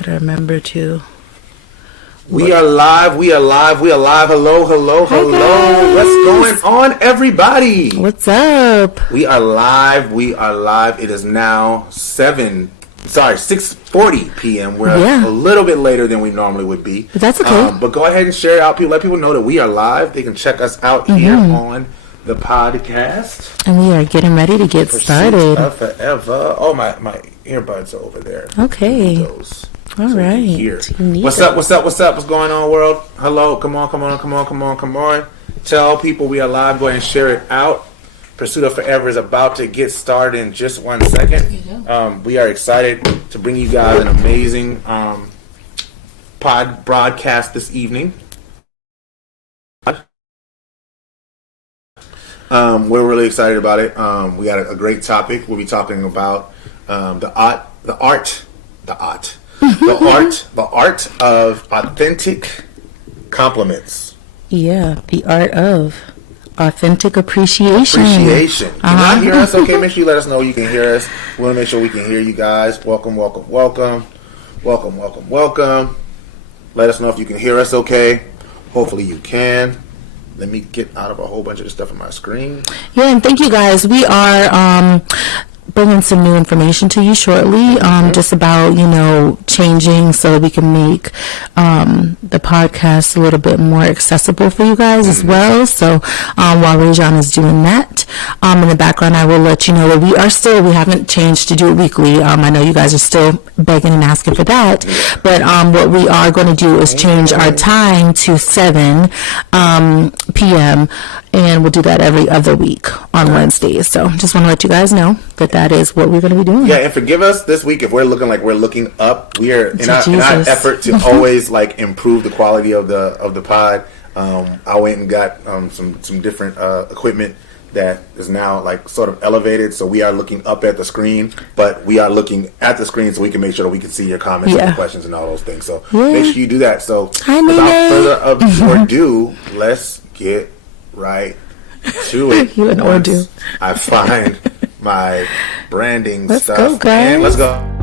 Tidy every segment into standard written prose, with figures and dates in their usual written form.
Gotta remember to. We are live. Hello. What's going on, everybody? What's up? We are live. It is now 6:40 p.m. We're a little bit later than we normally would be. But that's okay. But go ahead and share it out. Let people know that we are live. They can check us out here on the podcast. And we are getting ready to get started. Forever. Oh, my earbuds are over there. Okay. All right. What's up? What's going on, world? Hello. Come on. Tell people we are live. Go ahead and share it out. Pursuit of Forever is about to get started in just 1 second. We are excited to bring you guys an amazing pod broadcast this evening. We're really excited about it. We got a great topic. We'll be talking about the art of authentic compliments. Yeah, the art of authentic appreciation. Can you not hear us? Okay, make sure you let us know you can hear us. We want to make sure we can hear you guys. Welcome. Let us know if you can hear us okay. Hopefully you can. Let me get out of a whole bunch of the stuff on my screen. Yeah, and thank you guys. We are bringing some new information to you shortly, just about, changing so that we can make the podcast a little bit more accessible for you guys as well. So while Rajan is doing that, in the background, I will let you know that we haven't changed to do it weekly. I know you guys are still begging and asking for that, but what we are going to do is change our time to 7 p.m. and we'll do that every other week on Wednesdays. So just want to let you guys know that is what we're going to be doing. Yeah, and forgive us this week if we're looking like we're looking up. We are in our effort to always improve the quality of the pod. I went and got some different equipment that is now sort of elevated, so we are looking up at the screen, but we are looking at the screen so we can make sure that we can see your comments and your questions and all those things. So make sure you do that. So without further ado, let's get right to it. I find my branding stuff. Let's go, guys. And let's go.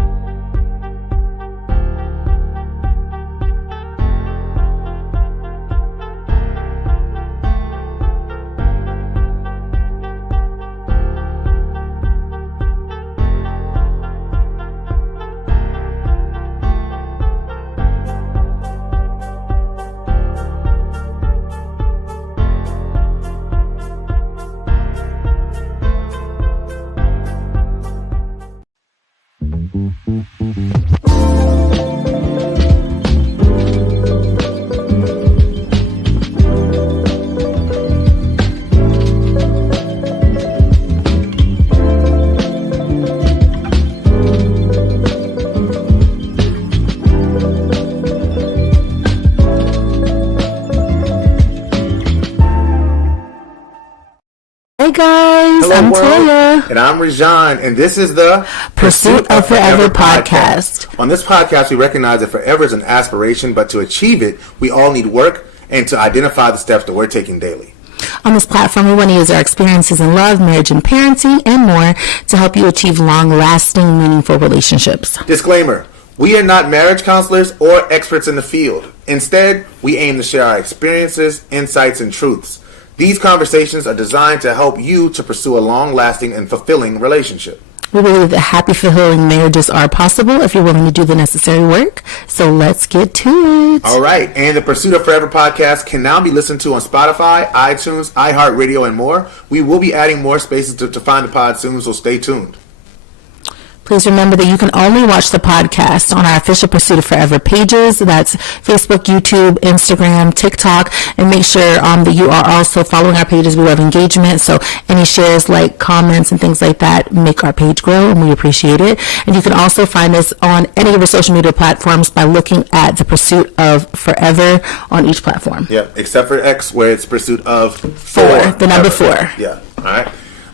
Hey guys, hello, I'm Toya. And I'm Rajan, and this is the Pursuit of Forever podcast. On this podcast, we recognize that forever is an aspiration, but to achieve it, we all need work and to identify the steps that we're taking daily. On this platform, we want to use our experiences in love, marriage, and parenting, and more to help you achieve long-lasting, meaningful relationships. Disclaimer. We are not marriage counselors or experts in the field. Instead, we aim to share our experiences, insights, and truths. These conversations are designed to help you to pursue a long-lasting and fulfilling relationship. We believe that happy, fulfilling marriages are possible if you're willing to do the necessary work. So let's get to it. All right. And the Pursuit of Forever podcast can now be listened to on Spotify, iTunes, iHeartRadio, and more. We will be adding more spaces to find the pod soon, so stay tuned. Please remember that you can only watch the podcast on our official Pursuit of Forever pages. That's Facebook, YouTube, Instagram, TikTok. And make sure that you are also following our pages. We love engagement. So any shares, comments, and things like that make our page grow, and we appreciate it. And you can also find us on any of our social media platforms by looking at the Pursuit of Forever on each platform. Yeah, except for X, where it's Pursuit of 4. The number 4. Yeah.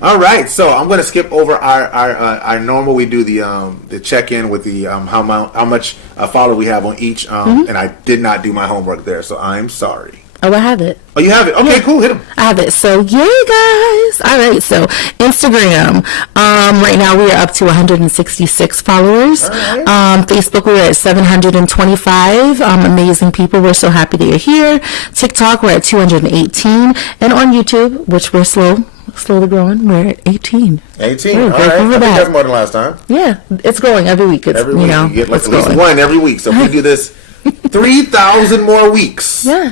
All right, so I'm going to skip over our normal. We do the check-in with the how much follow we have on each, and I did not do my homework there, so I'm sorry. Oh, I have it. Oh, you have it? Okay, cool. Hit them. I have it. So, yay, guys. All right. So, Instagram. Right now, we are up to 166 followers. Right. Facebook, we're at 725. Amazing people. We're so happy that you're here. TikTok, we're at 218. And on YouTube, which we're slowly growing, we're at 18. 18. All right. I think that's more than last time. Yeah. It's growing every week. Every week. You get like at least one every week. So, if we do this 3,000 more weeks. Yeah.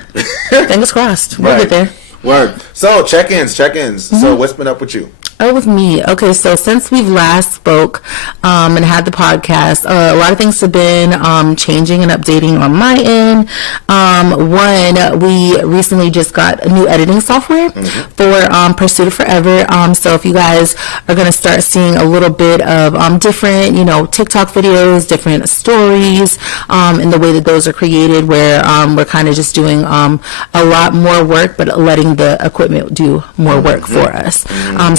Fingers crossed. We'll get there. Word. So, check-ins. So, what's been up with you? Oh, with me. Okay, so since we've last spoke and had the podcast, a lot of things have been changing and updating on my end. One, we recently just got a new editing software for Pursuit of Forever. So if you guys are going to start seeing a little bit of different, TikTok videos, different stories, and the way that those are created, where we're kind of just doing a lot more work, but letting the equipment do more work for us.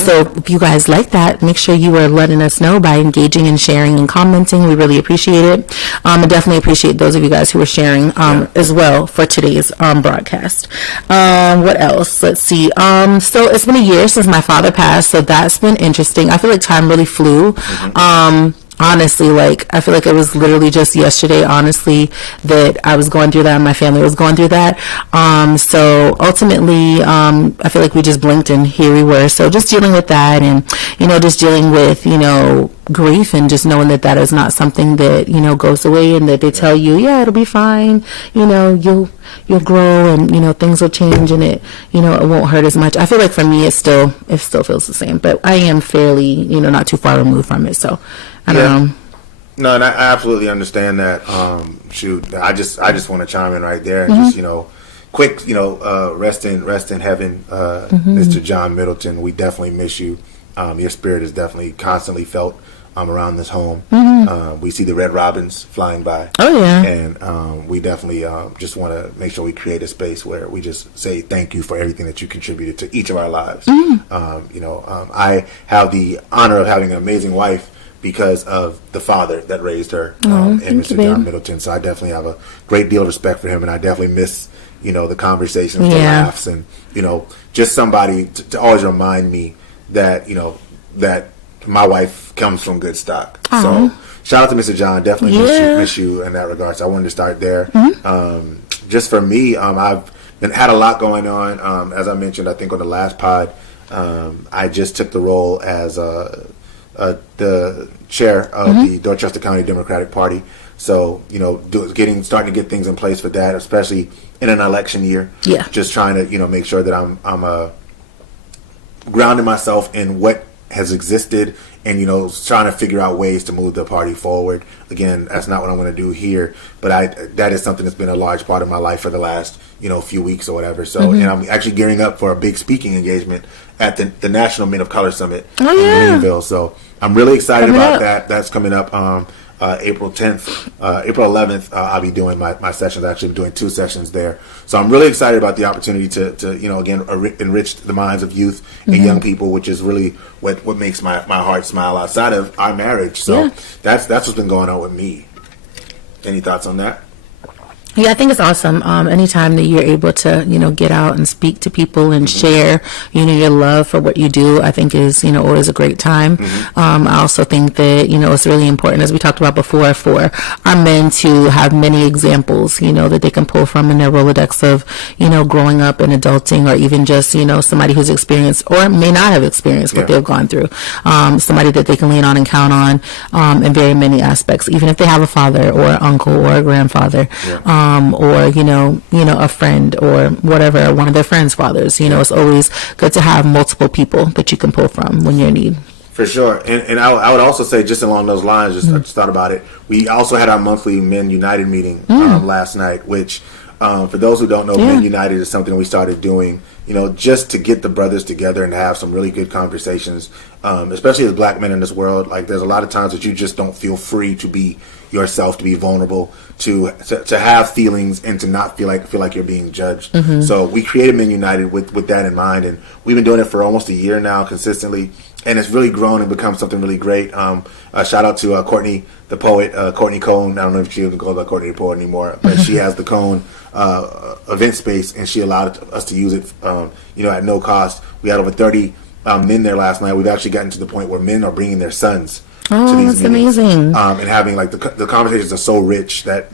So if you guys like that, make sure you are letting us know by engaging and sharing and commenting. We really appreciate it. I definitely appreciate those of you guys who are sharing as well for today's broadcast. What else? Let's see. So it's been a year since my father passed, so that's been interesting. I feel like time really flew. Honestly, I feel like it was literally just yesterday, honestly, that I was going through that and my family was going through that. So ultimately, I feel like we just blinked and here we were. So just dealing with that and, just dealing with, grief and just knowing that is not something that, goes away, and that they tell you, yeah, it'll be fine. You'll grow and, things will change and it won't hurt as much. I feel like for me, it still feels the same, but I am fairly, not too far removed from it. So I don't know. No, and I absolutely understand that. Shoot, I just want to chime in right there and just, quick, rest in heaven, Mr. John Middleton. We definitely miss you. Your spirit is definitely constantly felt around this home. We see the red robins flying by. Oh yeah, and we definitely just want to make sure we create a space where we just say thank you for everything that you contributed to each of our lives. I have the honor of having an amazing wife because of the father that raised her, and Mr. John Middleton. So I definitely have a great deal of respect for him, and I definitely miss the conversations, the laughs, and just somebody to always remind me that that my wife comes from good stock. So shout out to Mr. John. Definitely miss you in that regard. So I wanted to start there. Just for me, I've had a lot going on. As I mentioned, I think on the last pod, I just took the role as the chair of the Dorchester County Democratic Party. So, starting to get things in place for that, especially in an election year. Yeah. Just trying to, make sure that I'm grounding myself in what has existed and, trying to figure out ways to move the party forward. Again, that's not what I'm going to do here, but that is something that's been a large part of my life for the last, few weeks or whatever. So, and I'm actually gearing up for a big speaking engagement at the National Men of Color Summit in Greenville. So I'm really excited about that. That's coming up April 10th, April 11th. I'll be doing my sessions. Actually, I'm doing 2 sessions there. So I'm really excited about the opportunity to again, enrich the minds of youth and young people, which is really what makes my heart smile outside of our marriage. So that's what's been going on with me. Any thoughts on that? Yeah, I think it's awesome. Anytime that you're able to, get out and speak to people and share, your love for what you do, I think is, always a great time. I also think that, it's really important, as we talked about before, for our men to have many examples, that they can pull from in their Rolodex of, growing up and adulting, or even just, somebody who's experienced or may not have experienced what they've gone through. Somebody that they can lean on and count on in very many aspects, even if they have a father or an uncle or a grandfather. Or a friend or whatever, one of their friends' fathers. It's always good to have multiple people that you can pull from when you're in need. For sure. And I would also say, just along those lines, I just thought about it, we also had our monthly Men United meeting last night, which for those who don't know, Men United is something we started doing, just to get the brothers together and have some really good conversations, especially as black men in this world. Like, there's a lot of times that you just don't feel free to be yourself, to be vulnerable, to have feelings, and to not feel like you're being judged. So we created Men United with that in mind, and we've been doing it for almost a year now consistently, and it's really grown and become something really great. Shout out to Courtney, the poet, Courtney Cohn. I don't know if she even calls her Courtney the poet anymore, but she has the Cohn event space, and she allowed us to use it, at no cost. We had over 30 men there last night. We've actually gotten to the point where men are bringing their sons to these that's meetings, amazing. and having like the conversations are so rich that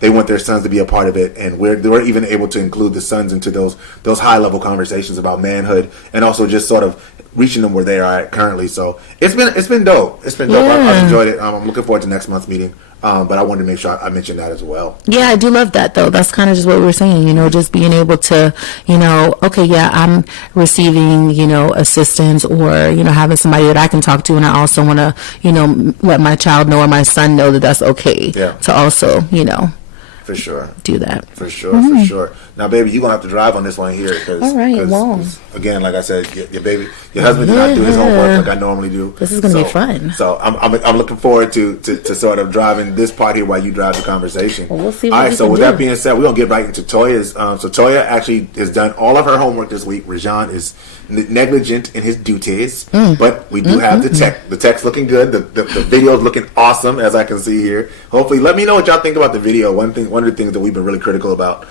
they want their sons to be a part of it, and we're even able to include the sons into those high level conversations about manhood, and also just sort of reaching them where they are at currently. So it's been dope. It's been dope. I've enjoyed it. I'm looking forward to next month's meeting. But I wanted to make sure I mentioned that as well. Yeah, I do love that, though. That's kind of just what we were saying, just being able to, okay, yeah, I'm receiving, assistance, or, having somebody that I can talk to, and I also want to, let my child know or my son know that that's okay to also, For sure. do that. For sure. Now, baby, you're going to have to drive on this one here. All right, well. Again, like I said, your husband did not do his homework like I normally do. This is going to be fun. So I'm looking forward to sort of driving this part here while you drive the conversation. Well, we'll see all what right, we so can with do. that being said, we're going to get right into Toya's. So Toya actually has done all of her homework this week. Rajan is negligent in his duties, but we do have the tech. The tech's looking good. The video's looking awesome, as I can see here. Hopefully, let me know what y'all think about the video. One of the things that we've been really critical about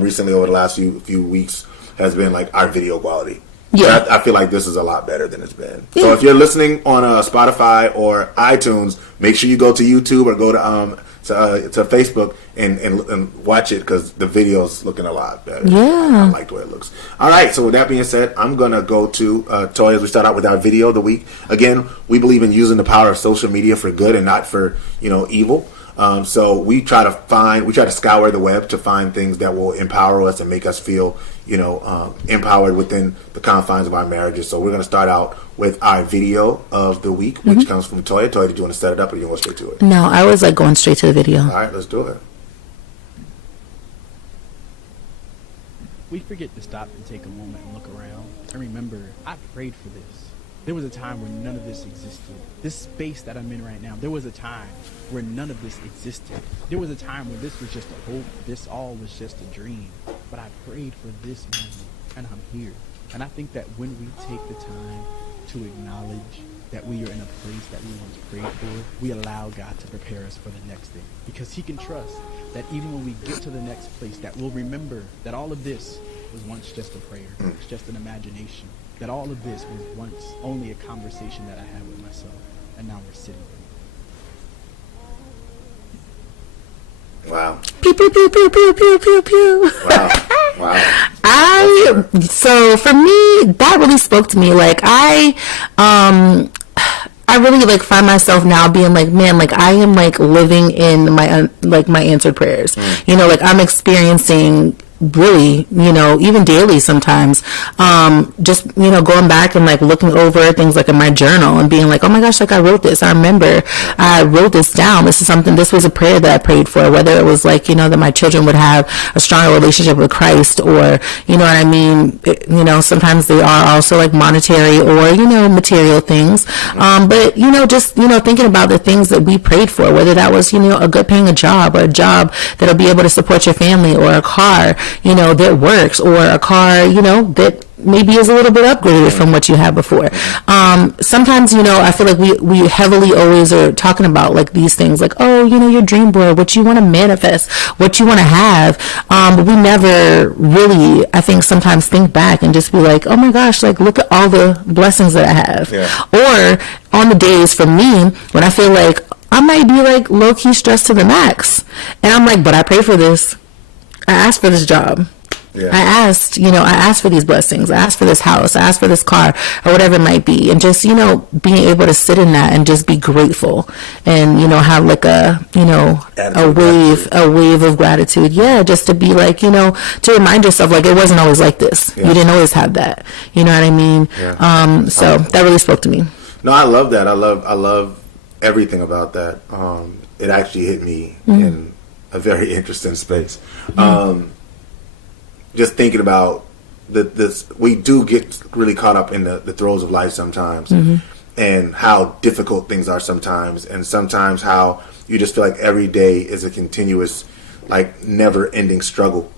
recently over the last few weeks has been like our video quality. Yeah. I feel like this is a lot better than it's been. Yeah. So if you're listening on Spotify or iTunes, make sure you go to YouTube or go to Facebook and watch it, because the video's looking a lot better. Yeah. I like the way it looks. All right, so with that being said, I'm going to go to Toya as we start out with our video of the week. Again, we believe in using the power of social media for good and not for, evil. So we try to scour the web to find things that will empower us and make us feel, empowered within the confines of our marriages. So we're going to start out with our video of the week, which comes from Toya. Toya, did you want to set it up, or do you want to go straight to it? No, I was like going straight to the video. All right, let's do it. We forget to stop and take a moment and look around and remember, I prayed for this. There was a time when none of this existed. This space that I'm in right now, there was a time where none of this existed. There was a time when this was just a hope. This all was just a dream. But I prayed for this moment, and I'm here. And I think that when we take the time to acknowledge that we are in a place that we once prayed for, we allow God to prepare us for the next thing. Because he can trust that even when we get to the next place, that we'll remember that all of this was once just a prayer. It's just an imagination. That all of this was once only a conversation that I had with myself, and now we're sitting here. Wow. Pew, pew, pew, pew, pew, pew, pew, pew. Wow. So for me, that really spoke to me. Like I really like find myself now being like, man, like I am like living in my my answered prayers. Like I'm experiencing really, even daily sometimes, just, going back and like looking over things like in my journal and being like, oh my gosh, like I wrote this. I remember I wrote this down. This was a prayer that I prayed for, whether it was like, that my children would have a stronger relationship with Christ, or, you know what I mean? Sometimes they are also like monetary or, material things. But, just, thinking about the things that we prayed for, whether that was, a good paying job, or a job that'll be able to support your family, or a car, that works, or a car, that maybe is a little bit upgraded from what you had before. Sometimes, I feel like we heavily always are talking about like these things, like, oh, your dream board, what you want to manifest, what you want to have. But we never really, I think, sometimes think back and just be like, oh my gosh, like look at all the blessings that I have. Yeah. Or on the days for me when I feel like I might be like low key stressed to the max, and I'm like, but I pray for this. I asked for this job. Yeah. I asked for these blessings. I asked for this house. I asked for this car, or whatever it might be. And just, being able to sit in that and just be grateful and, have like a wave of gratitude. Yeah. Just to be like, to remind yourself, like, it wasn't always like this. Yeah. You didn't always have that. You know what I mean? Yeah. So that really spoke to me. No, I love that. I love everything about that. It actually hit me in a very interesting space. Just thinking about this, we do get really caught up in the throes of life sometimes, and how difficult things are sometimes, and sometimes how you just feel like every day is a continuous, like, never-ending struggle.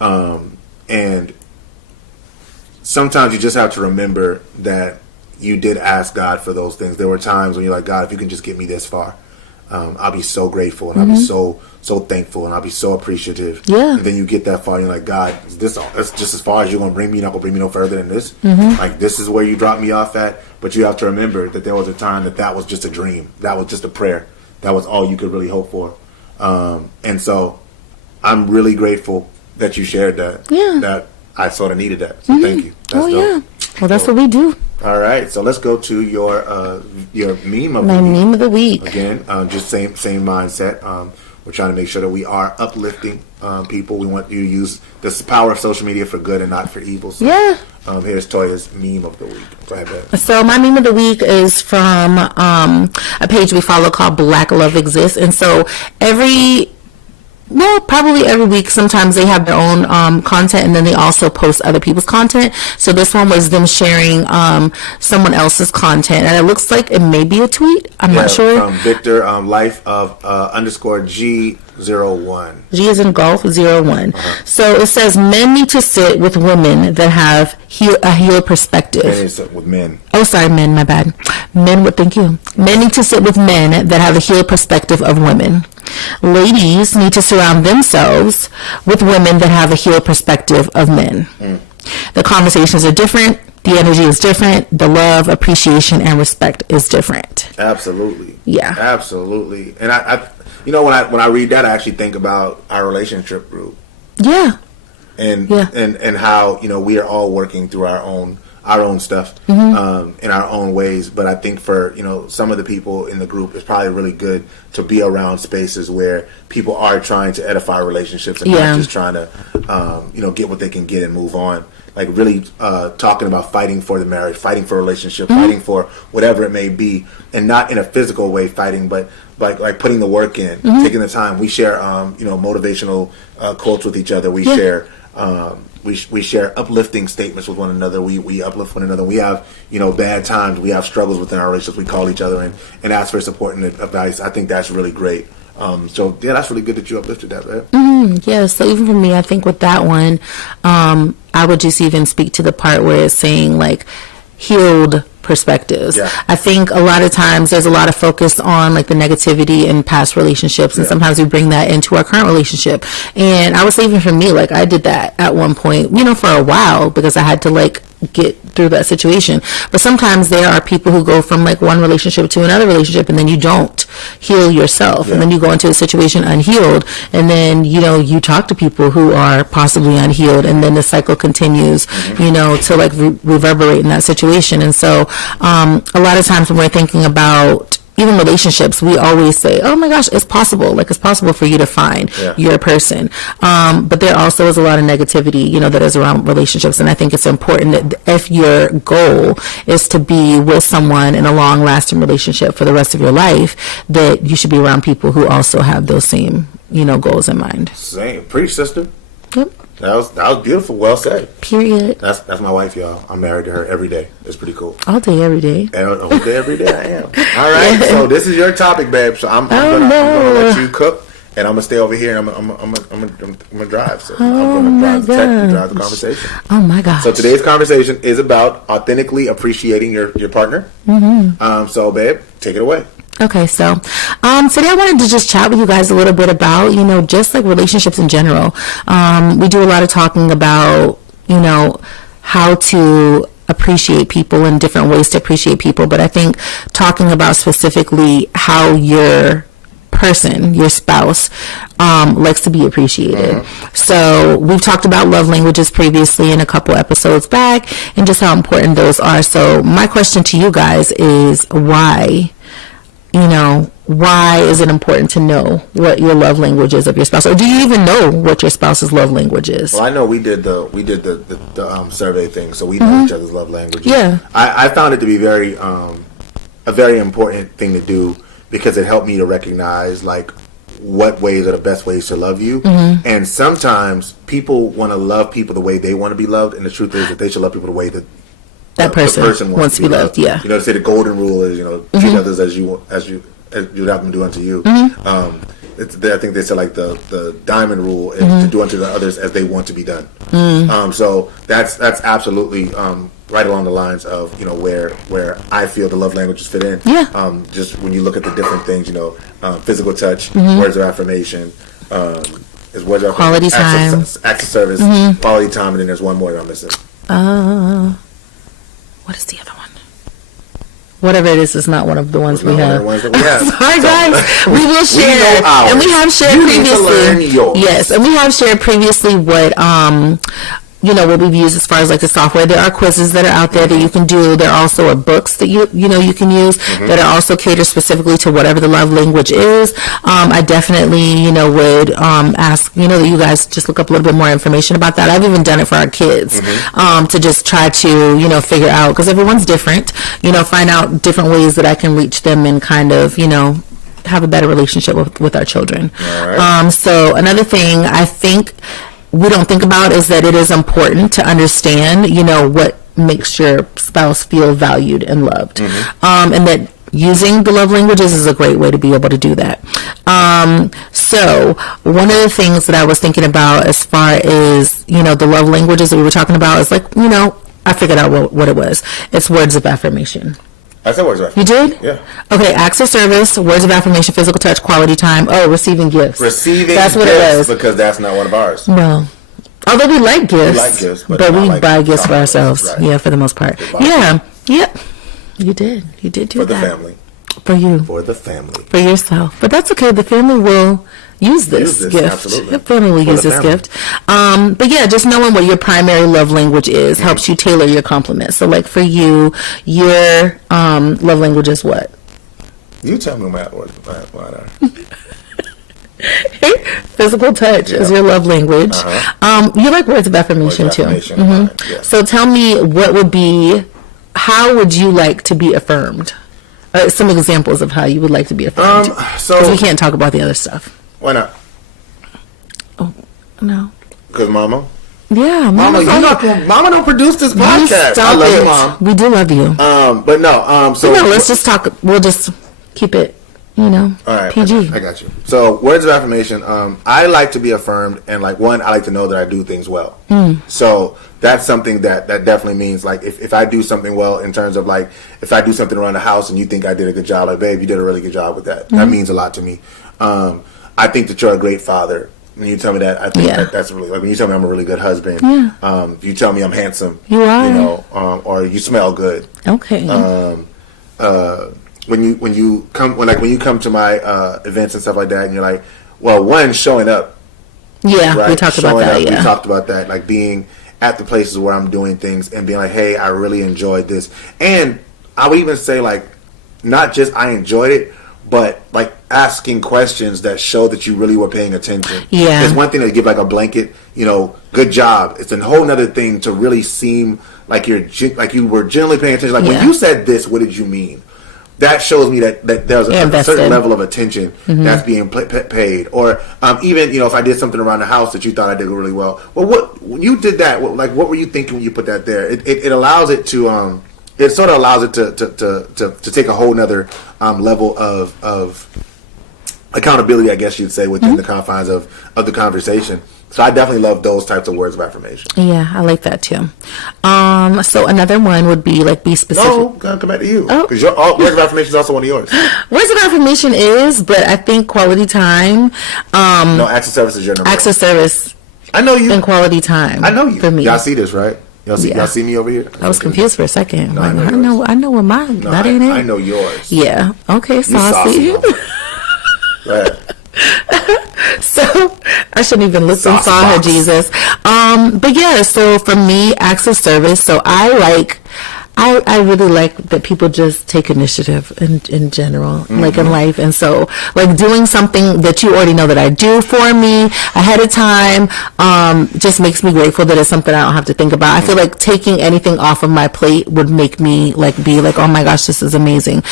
And sometimes you just have to remember that you did ask God for those things. There were times when you're like, God, if you can just get me this far, I'll be so grateful, and I'll be so thankful, and I'll be so appreciative. Yeah. And then you get that far, and you're like, God, is this all? That's just as far as you're going to bring me. You're not going to bring me no further than this. Like, this is where you dropped me off at. But you have to remember that there was a time that was just a dream. That was just a prayer. That was all you could really hope for. And so I'm really grateful that you shared that. Yeah. That I sort of needed that. So thank you. That's dope. Yeah. Well, that's what we do. All right, so let's go to your meme of My the week. meme of the week. Again, just same mindset. We're trying to make sure that we are uplifting people. We want you to use this power of social media for good and not for evil. So, Yeah. Here's Toya's meme of the week. Go ahead, babe. So my meme of the week is from a page we follow called Black Love Exists. And so probably every week, sometimes they have their own content, and then they also post other people's content. So this one was them sharing someone else's content, and it looks like it may be a tweet. I'm not sure. From Victor, life of _G01. G is in golf, 01. So it says men need to sit with women that have a healed perspective. And it's with men. Oh, sorry, men, my bad. Thank you. Men need to sit with men that have a healed perspective of women. Ladies need to surround themselves with women that have a healed perspective of men. The conversations are different. The energy is different. The love, appreciation, and respect is different. Absolutely. Yeah. Absolutely. And I when I read that, I actually think about our relationship group. Yeah. And Yeah. and how we are all working through our own stuff in our own ways. But I think for some of the people in the group, it's probably really good to be around spaces where people are trying to edify relationships and not just trying to get what they can get and move on. Like really talking about fighting for the marriage, fighting for a relationship, fighting for whatever it may be, and not in a physical way fighting, but like putting the work in, taking the time. We share motivational quotes with each other. We share we share uplifting statements with one another. We uplift one another. We have bad times. We have struggles within our relationships. We call each other and ask for support and advice. I think that's really great. So yeah, that's really good that you uplifted that, right? Yeah, so even for me, I think with that one, I would just even speak to the part where it's saying like healed perspectives. Yeah. I think a lot of times there's a lot of focus on like the negativity in past relationships, and sometimes we bring that into our current relationship. And I would say even for me, like I did that at one point, for a while, because I had to like get through that situation. But sometimes there are people who go from like one relationship to another relationship, and then you don't heal yourself, and then you go into a situation unhealed, and then you talk to people who are possibly unhealed, and then the cycle continues to like reverberate in that situation. And so a lot of times when we're thinking about even relationships, we always say, oh my gosh, it's possible. Like it's possible for you to find your person. But there also is a lot of negativity, that is around relationships. And I think it's important that if your goal is to be with someone in a long lasting relationship for the rest of your life, that you should be around people who also have those same, goals in mind. Same. Preach, sister. Yep. That was beautiful. Well said. Period. That's my wife, y'all. I'm married to her every day. It's pretty cool. All day, every day. All day, every day. I am. All right. So this is your topic, babe. So I'm gonna let you cook, and I'm gonna stay over here, and I'm gonna drive. So I'm gonna drive the conversation. Oh my gosh. So today's conversation is about authentically appreciating your partner. So, babe, take it away. Okay, so today I wanted to just chat with you guys a little bit about, just like relationships in general. We do a lot of talking about, how to appreciate people and different ways to appreciate people. But I think talking about specifically how your person, your spouse, likes to be appreciated. So we've talked about love languages previously in a couple episodes back and just how important those are. So my question to you guys is why is it important to know what your love language is of your spouse, or do you even know what your spouse's love language is? Well, I know we did the survey thing, so we know each other's love languages. Yeah, I found it to be a very important thing to do, because it helped me to recognize like what ways are the best ways to love you. And sometimes people want to love people the way they want to be loved, and the truth is that they should love people the way that that person wants to be loved. Yeah. You know, they say the golden rule is, you know, treat others as you would have them do unto you. I think they said like the diamond rule is to do unto the others as they want to be done. So that's absolutely right along the lines of, you know, where I feel the love languages fit in. Yeah. Just when you look at the different things, you know, physical touch, words of affirmation, is words of quality time, acts of service, quality time, and then there's one more that I'm missing. What is the other one? Whatever it is not one of the ones we have. Sorry, guys. We will share, and we have shared previously. Yes, and we have shared previously what what we've used as far as like the software. There are quizzes that are out there that you can do. There also are books that you can use that are also catered specifically to whatever the love language is. I definitely would ask that you guys just look up a little bit more information about that. I've even done it for our kids to just try to figure out, because everyone's different. Find out different ways that I can reach them and kind of have a better relationship with our children. Right. So another thing I think we don't think about is that it is important to understand, what makes your spouse feel valued and loved. And that using the love languages is a great way to be able to do that. So one of the things that I was thinking about as far as, the love languages that we were talking about is like, I figured out what it was. It's words of affirmation. I said words of affirmation. You did? Yeah. Okay, acts of service, words of affirmation, physical touch, quality time. Oh, receiving gifts. That's what it was. Because that's not one of ours. No. Although we like gifts. We like gifts, but we buy gifts for ourselves. Right. Yeah, for the most part. Yeah. Yep. You did. You did do that. For the family. For you. For the family. For yourself. But that's okay. The family will use this gift. Absolutely. The family will use this gift. But yeah, just knowing what your primary love language is helps you tailor your compliments. So like for you, your love language is what? You tell me what are. Physical touch is your love language. You like words of affirmation too. So tell me, how would you like to be affirmed? Some examples of how you would like to be affirmed. Because we can't talk about the other stuff. Why not? Oh, no. Because Mama? Yeah, Mama don't produce this podcast. I love you, Mom. We do love you. But no, so... No, let's just talk. We'll just keep it, all right, PG. I got you. So, words of affirmation. I like to be affirmed, and like I like to know that I do things well. So that's something that definitely means like if I do something well in terms of like if I do something around the house and you think I did a good job, like babe, you did a really good job with that. That means a lot to me. I think that you're a great father. When you tell me that, I think that's really like when you tell me I'm a really good husband. You tell me I'm handsome. You are. Or you smell good. Okay. When you come to my events and stuff like that, and you're like, well, one, showing up. Yeah, right? We talked about that. We talked about that, like being at the places where I'm doing things and being like, hey, I really enjoyed this. And I would even say like, not just I enjoyed it, but like asking questions that show that you really were paying attention. Yeah. It's one thing to give like a blanket, good job. It's a whole nother thing to really seem like you were genuinely paying attention. Like when you said this, what did you mean? That shows me that there's a certain level of attention that's being paid. Or even, if I did something around the house that you thought I did really well. Well, when you did that, what were you thinking when you put that there? It allows it to, it sort of allows it to take a whole nother level of accountability, I guess you'd say, within the confines of the conversation. So I definitely love those types of words of affirmation. Yeah, I like that too. So another one would be like be specific. No, gotta come back to you because your words of affirmation is also one of yours. Words of affirmation is, but I think quality time. No, acts of service is your number. Acts of service. I know you. And quality time. I know you. For me, y'all see this, right? Y'all see me over here? I was confused for a second. No, I know what mine. No, that ain't it. I know yours. Yeah. Okay, saucy. Right. So I shouldn't even look and saw her, Jesus. But yeah, so for me, acts of service. So I really like that people just take initiative in general, like in life. And so like doing something that you already know that I do for me ahead of time, just makes me grateful that it's something I don't have to think about. I feel like taking anything off of my plate would make me like be like, oh my gosh, this is amazing.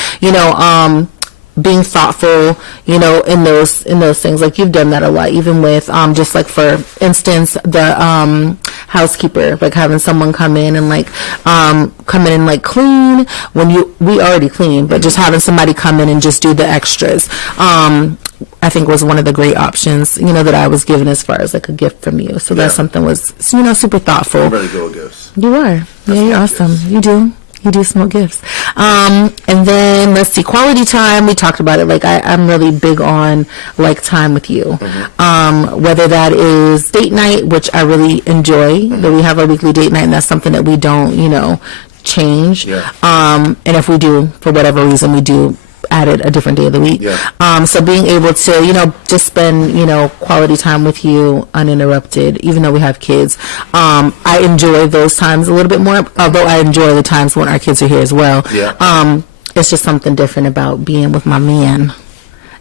being thoughtful, you know, in those things. Like you've done that a lot, even with just like for instance the housekeeper, like having someone come in and like clean when we already clean, but just having somebody come in and just do the extras. I think was one of the great options, you know, that I was given as far as like a gift from you. So that's something was, you know, super thoughtful. I'm really good with gifts. You are. Yeah, you're awesome. Gifts. You do smoke gifts. And then let's see, quality time. We talked about it. Like I'm really big on like time with you. Whether that is date night, which I really enjoy, that we have a weekly date night, and that's something that we don't, you know, change. And if we do, for whatever reason, we do added a different day of the week. So being able to, you know, just spend, you know, quality time with you uninterrupted, even though we have kids. I enjoy those times a little bit more, although I enjoy the times when our kids are here as well. It's just something different about being with my man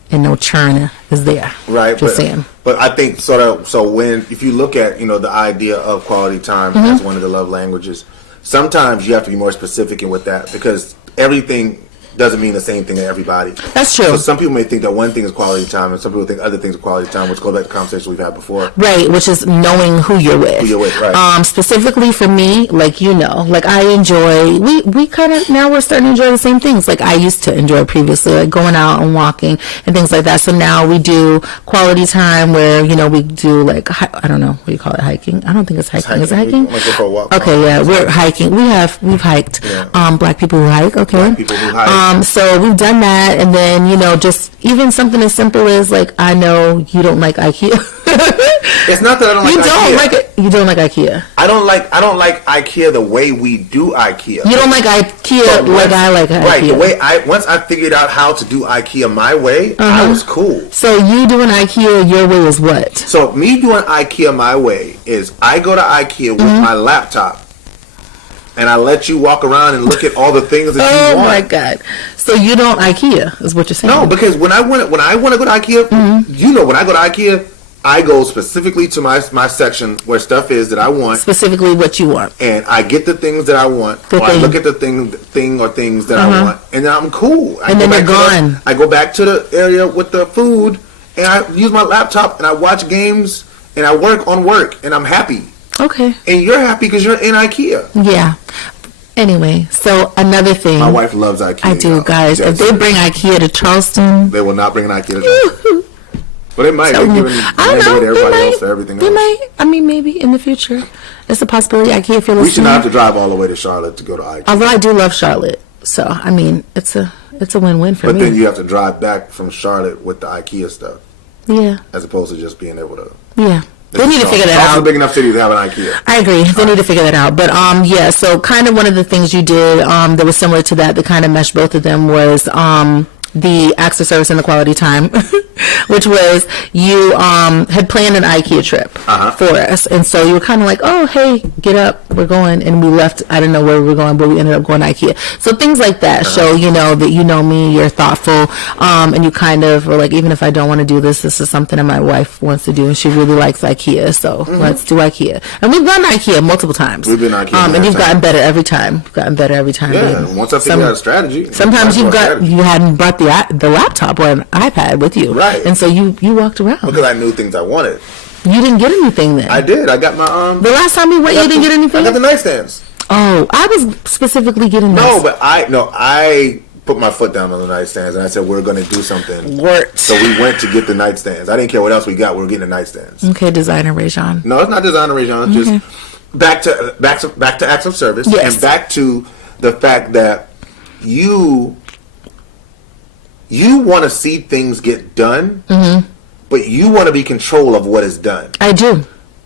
and no churn is there. Right. Just saying. But I think if you look at, you know, the idea of quality time as one of the love languages, sometimes you have to be more specific with that, because everything doesn't mean the same thing to everybody. That's true. So some people may think that one thing is quality time, and some people think other things are quality time, which goes back to the conversation we've had before. Right, which is knowing who you're with. Who you're with, right. Specifically for me, like, you know, like I enjoy, we kind of, now we're starting to enjoy the same things like I used to enjoy previously, like going out and walking and things like that. So now we do quality time where, you know, we do like, I don't know, what do you call it, hiking? I don't think it's hiking. Is it hiking? Go for a walk. Okay, yeah, we're hiking. We've hiked. Black people who hike, okay. Black people who hike. So we've done that, and then, you know, just even something as simple as like, I know you don't like IKEA. It's not that I don't like IKEA. You don't like IKEA. I don't like IKEA the way we do IKEA. You don't like IKEA like I like IKEA. Right, the way once I figured out how to do IKEA my way, I was cool. So you doing IKEA your way is what? So me doing IKEA my way is I go to IKEA with my laptop, and I let you walk around and look at all the things that you want. Oh my God! So you don't IKEA is what you're saying? No, because when I want to go to IKEA, you know, when I go to IKEA, I go specifically to my section where stuff is that I want. Specifically what you want. And I get the things that I want. I look at the thing or things that I want, and then I'm cool. And then they're gone. I go back to the area with the food, and I use my laptop, and I watch games, and I work on work, and I'm happy. Okay. And you're happy because you're in IKEA. Yeah. Anyway, so another thing. My wife loves IKEA. I do, guys. If they bring IKEA to Charleston. They will not bring an IKEA to Charleston. But they might. They're giving everybody else for everything else. They might. I mean, maybe in the future. It's a possibility. IKEA, if you're listening. We should not have to drive all the way to Charlotte to go to IKEA. Although I do love Charlotte. So, I mean, it's a win-win for me. But then you have to drive back from Charlotte with the IKEA stuff. Yeah. As opposed to just being able to. Yeah. They need to figure that out. It's a big enough city to have an IKEA. I agree. They need to figure that out. But yeah, so kind of one of the things you did that was similar to that kind of meshed both of them was the acts of service and the quality time, which was you had planned an IKEA trip for us. And so you were kind of like, oh, hey, get up, we're going. And we left, I don't know where we were going, but we ended up going to IKEA. So things like that show, you know, that you know me, you're thoughtful, and you kind of were like, even if I don't want to do this is something that my wife wants to do, and she really likes IKEA, so let's do IKEA. And we've gone to IKEA multiple times. We've been to IKEA and you've gotten better every time. Yeah, once I figured out a strategy. Sometimes you hadn't brought the laptop or an iPad with you. Right. And so you walked around. Because I knew things I wanted. You didn't get anything then? I did. I got my... The last time we went, you didn't get anything? I got the nightstands. Oh, I was specifically getting this. No, but I put my foot down on the nightstands and I said, we're going to do something. Worked. So we went to get the nightstands. I didn't care what else we got. We were getting the nightstands. Okay, designer Rajon. No, it's not designer Rajon. It's just back to acts of service. Yes. And back to the fact that you want to see things get done, but you want to be in control of what is done. I do.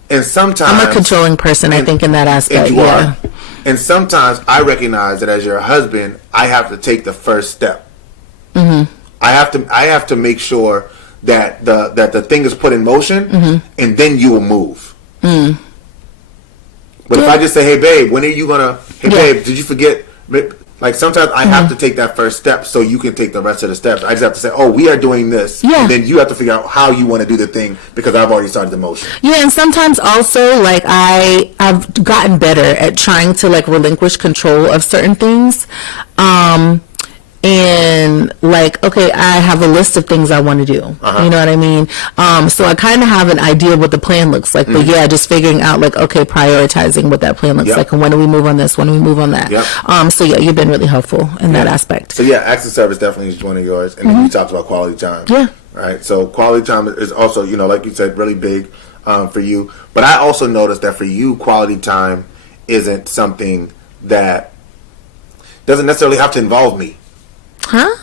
And sometimes... I'm a controlling person, I think, in that aspect. And you are. And sometimes I recognize that as your husband, I have to take the first step. I have to make sure that the thing is put in motion, and then you will move. But if I just say, hey, babe, when are you going to... Hey, babe, did you forget... Like, sometimes I have to take that first step so you can take the rest of the steps. I just have to say, oh, we are doing this. Yeah. And then you have to figure out how you want to do the thing because I've already started the motion. Yeah, and sometimes also, like, I've gotten better at trying to, like, relinquish control of certain things. And and like, okay, I have a list of things I want to do. You know what I mean? So I kind of have an idea of what the plan looks like, but yeah, just figuring out like, okay, prioritizing what that plan looks like, and when do we move on this, when do we move on that. So yeah, you've been really helpful in that aspect. So yeah, acts of service definitely is one of yours, and then you talked about quality time. Right. So quality time is also, you know, like you said, really big for you. But I also noticed that for you, quality time isn't something that doesn't necessarily have to involve me. Huh?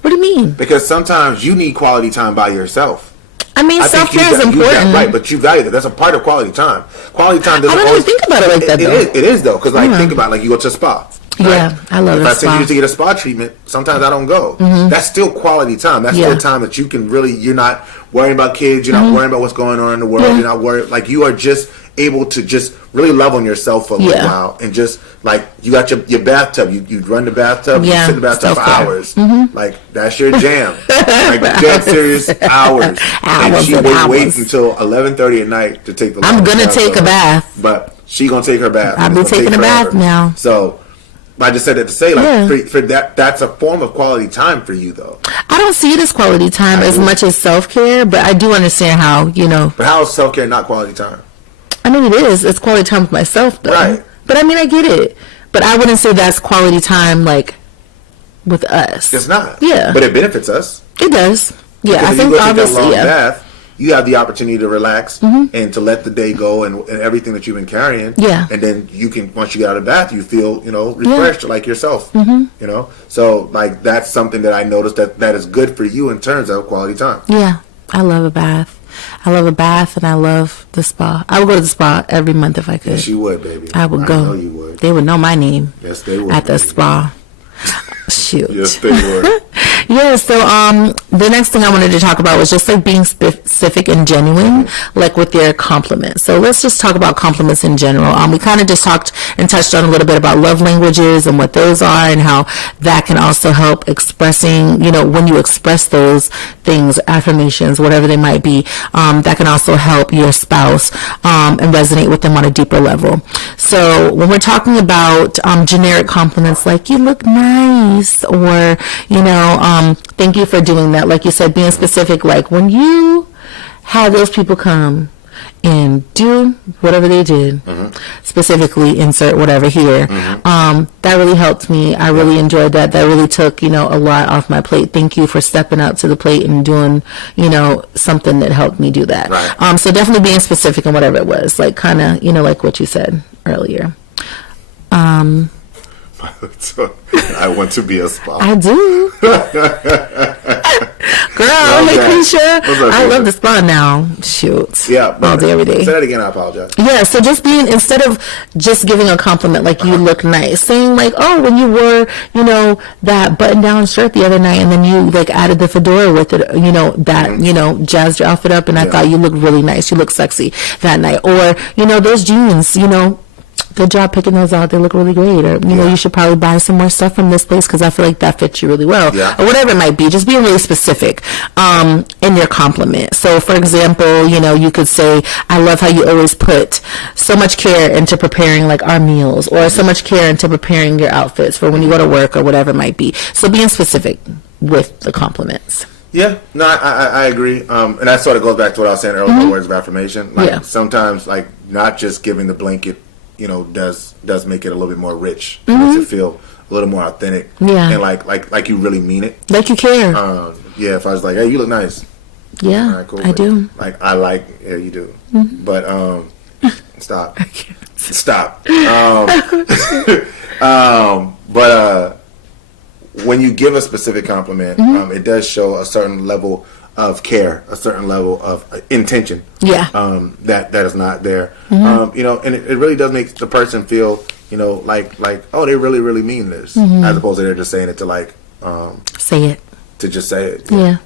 What do you mean? Because sometimes you need quality time by yourself. I mean, self-care is important. Right, but you value that. That's a part of quality time. Quality time doesn't I don't even think about it like that, though. It is, though. Because, like, think about it. Like, you go to a spa. Right? Yeah, I love it. If I send you to get a spa treatment, sometimes I don't go. That's still quality time. That's still time that you can really, you're not worrying about kids. You're not worrying about what's going on in the world. You're not worried. Like, you are just able to just really love on yourself for a little while. And just, like, you got your bathtub. You run the bathtub. You sit in the bathtub for hours. Like, that's your jam. Like, dead serious hours. And she will wait until 11:30 at night to take the I'm going to take a bath. But she going to take her bath. I'll be taking a bath now. So, I just said that to say, like, for that's a form of quality time for you, though. I don't see it as quality time as much as self-care, but I do understand how, you know. But how is self-care not quality time? I mean, it is. It's quality time with myself, though. Right. But, I mean, I get it. But I wouldn't say that's quality time, like, with us. It's not. Yeah. But it benefits us. It does. Yeah, because I think obviously, bath, you have the opportunity to relax and to let the day go and everything that you've been carrying. Yeah. And then you can, once you get out of the bath, you feel, you know, refreshed like yourself. You know? So, like, that's something that I noticed that is good for you in terms of quality time. Yeah. I love a bath. I love a bath, and I love the spa. I would go to the spa every month if I could. Yes, you would, baby. I would go. I know you would. They would know my name. Yes, they would. At the spa. Shoot. Yes, they would. Yeah, so the next thing I wanted to talk about was just like being specific and genuine, like with your compliments. So let's just talk about compliments in general. We kind of just talked and touched on a little bit about love languages and what those are and how that can also help expressing, you know, when you express those things, affirmations, whatever they might be, that can also help your spouse and resonate with them on a deeper level. So when we're talking about generic compliments like you look nice or, you know, thank you for doing that. Like you said, being specific, like when you have those people come and do whatever they did, specifically insert whatever here, that really helped me. I really enjoyed that. That really took, you know, a lot off my plate. Thank you for stepping up to the plate and doing, you know, something that helped me do that. Right. So definitely being specific in whatever it was, like kind of, you know, like what you said earlier. So, I want to be a spa. I do. Girl, hey Keisha. I love the spa now. Shoot. Yeah. All day, every day. Say that again, I apologize. Yeah, so just being, instead of just giving a compliment like you look nice, saying like, oh, when you wore, you know, that button-down shirt the other night and then you like added the fedora with it, you know, that, you know, jazzed your outfit up and I thought you looked really nice. You looked sexy that night. Or, you know, those jeans, you know, good job picking those out. They look really great. Or, you know, you should probably buy some more stuff from this place because I feel like that fits you really well. Or whatever it might be. Just being really specific in your compliment. So, for example, you know, you could say, I love how you always put so much care into preparing, like, our meals. Or so much care into preparing your outfits for when you go to work or whatever it might be. So, being specific with the compliments. Yeah, no, I agree. And that sort of goes back to what I was saying earlier about words of affirmation. Like, sometimes, like, not just giving the blanket, you know, does make it a little bit more rich. Makes it feel a little more authentic. Yeah. And like you really mean it. Like you care. Yeah, if I was like, hey, you look nice. Yeah, all right, cool, I do. Like, I like, yeah, you do. But, stop. Stop. But when you give a specific compliment, it does show a certain level of care, a certain level of intention. Yeah. That is not there. You know, and it really does make the person feel, you know, like oh, they really, really mean this, as opposed to they're just saying it to like say it. To just say it. Yeah.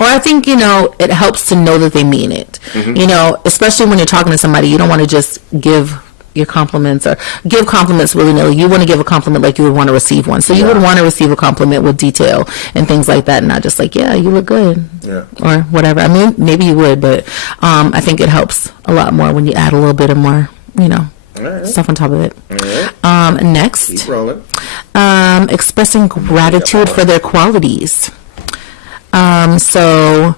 Or I think, you know, it helps to know that they mean it. You know, especially when you're talking to somebody, you don't want to just give your compliments or give compliments willy-nilly. You want to give a compliment like you would want to receive one. So you would want to receive a compliment with detail and things like that, and not just like, yeah, you look good, or whatever. I mean, maybe you would, but I think it helps a lot more when you add a little bit of more, you know, stuff on top of it. Next, keep rolling. Expressing gratitude for their qualities. So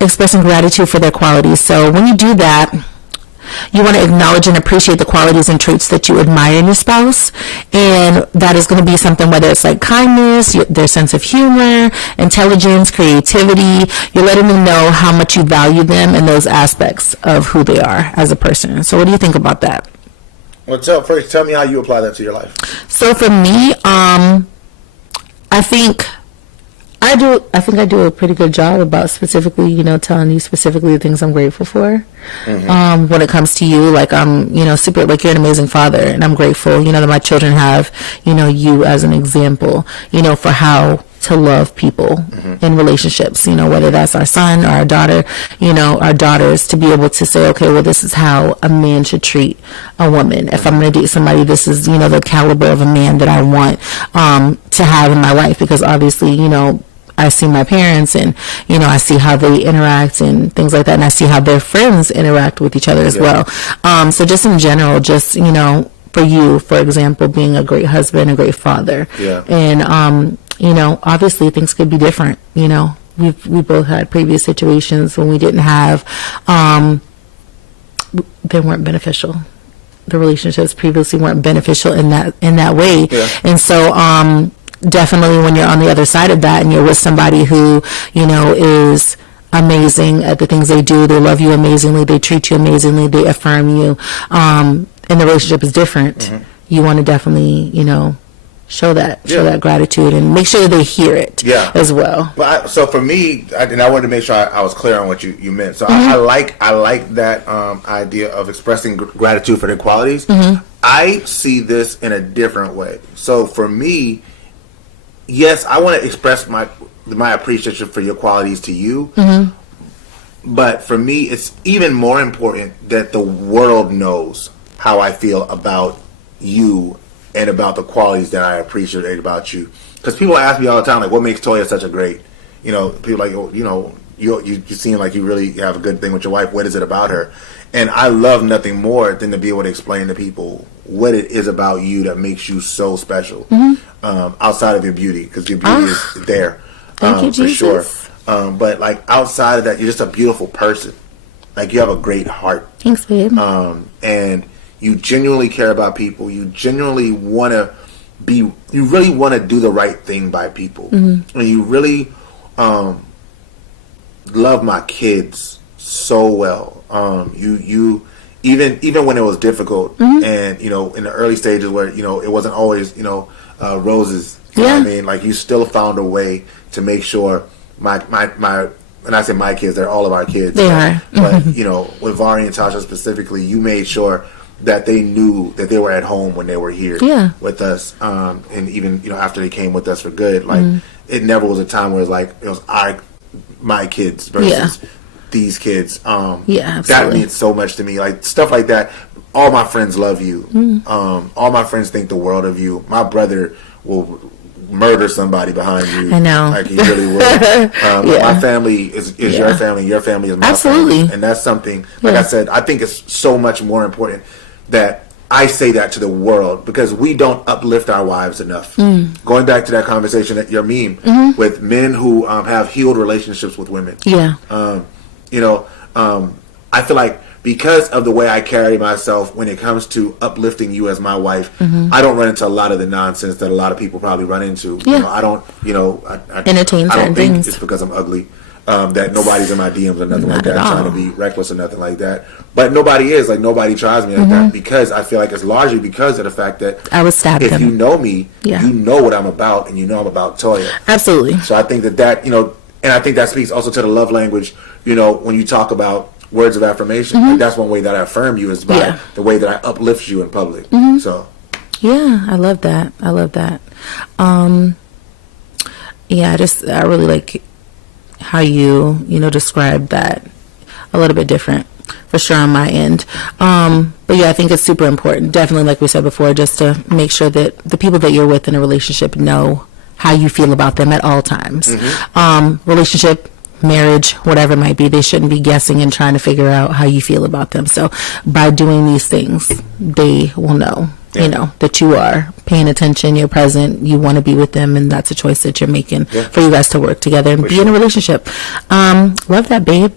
expressing gratitude for their qualities. So when you do that, you want to acknowledge and appreciate the qualities and traits that you admire in your spouse. And that is going to be something, whether it's like kindness, their sense of humor, intelligence, creativity. You're letting them know how much you value them and those aspects of who they are as a person. So what do you think about that? Well, tell me how you apply that to your life. So for me, I think I do a pretty good job about specifically, telling you specifically the things I'm grateful for. Mm-hmm. When it comes to you, like I'm, super, like you're an amazing father, and I'm grateful, that my children have, you as an example, for how to love people mm-hmm. in relationships, whether that's our son or our daughter, our daughters, to be able to say, okay, well, this is how a man should treat a woman. If I'm going to date somebody, this is, the caliber of a man that I want to have in my life, because obviously, I see my parents and, I see how they interact and things like that. And I see how their friends interact with each other as well. So just in general, just, for you, for example, being a great husband, a great father. Yeah. And, obviously things could be different. We both had previous situations when we didn't have, they weren't beneficial. The relationships previously weren't beneficial in that way. Yeah. And so, definitely when you're on the other side of that and you're with somebody who, is amazing at the things they do, they love you amazingly, they treat you amazingly, they affirm you, and the relationship is different, mm-hmm. you want to definitely, show that gratitude and make sure they hear it as well. But so for me, I wanted to make sure I was clear on what you meant. So mm-hmm. I like that idea of expressing gratitude for their qualities. Mm-hmm. I see this in a different way. So for me, yes, I want to express my appreciation for your qualities to you. Mm-hmm. But for me, it's even more important that the world knows how I feel about you and about the qualities that I appreciate about you. Because people ask me all the time, like, what makes Toya such a great, people like, you seem like you really have a good thing with your wife. What is it about her? And I love nothing more than to be able to explain to people what it is about you that makes you so special, mm-hmm. Outside of your beauty, because your beauty is there, thank you, for Jesus. Sure. But like outside of that, you're just a beautiful person. Like you have a great heart. Thanks, babe. And you genuinely care about people. You genuinely want to you really want to do the right thing by people. Mm-hmm. And you really love my kids so well. You even when it was difficult, mm-hmm. and in the early stages where it wasn't always roses. You know what I mean? Like you still found a way to make sure my when I say my kids, they're all of our kids. They are. But with Vari and Tasha specifically, you made sure that they knew that they were at home when they were here with us, and even after they came with us for good. Like it never was a time where it was my kids versus these kids. That means so much to me. Like stuff like that. All my friends love you. All my friends think the world of you. My brother will murder somebody behind you. I know. Like he really would. My family is your family. Your family is my family. And that's something, like I said, I think it's so much more important that I say that to the world, because we don't uplift our wives enough. Going back to that conversation, that your meme with men who have healed relationships with women. I feel like because of the way I carry myself when it comes to uplifting you as my wife, I don't run into a lot of the nonsense that a lot of people probably run into. I don't, I entertain I certain don't think things. it's because I'm ugly. That nobody's in my DMs or nothing like that, trying to be reckless or nothing like that. But nobody is. Like, nobody tries me like that, because I feel like it's largely because of the fact that I was stabbed. If you know me, you know what I'm about, and you know I'm about Toya. Absolutely. So I think that and I think that speaks also to the love language. When you talk about words of affirmation, like that's one way that I affirm you, is by the way that I uplift you in public. So I love that. I really like how you describe that a little bit different, for sure, on my end. But I think it's super important, definitely, like we said before, just to make sure that the people that you're with in a relationship know how you feel about them at all times. Relationship, marriage, whatever it might be, they shouldn't be guessing and trying to figure out how you feel about them. So by doing these things, they will know. you know, that you are paying attention, you're present, you want to be with them, and that's a choice that you're making for you guys to work together and be in a relationship. Love that, babe.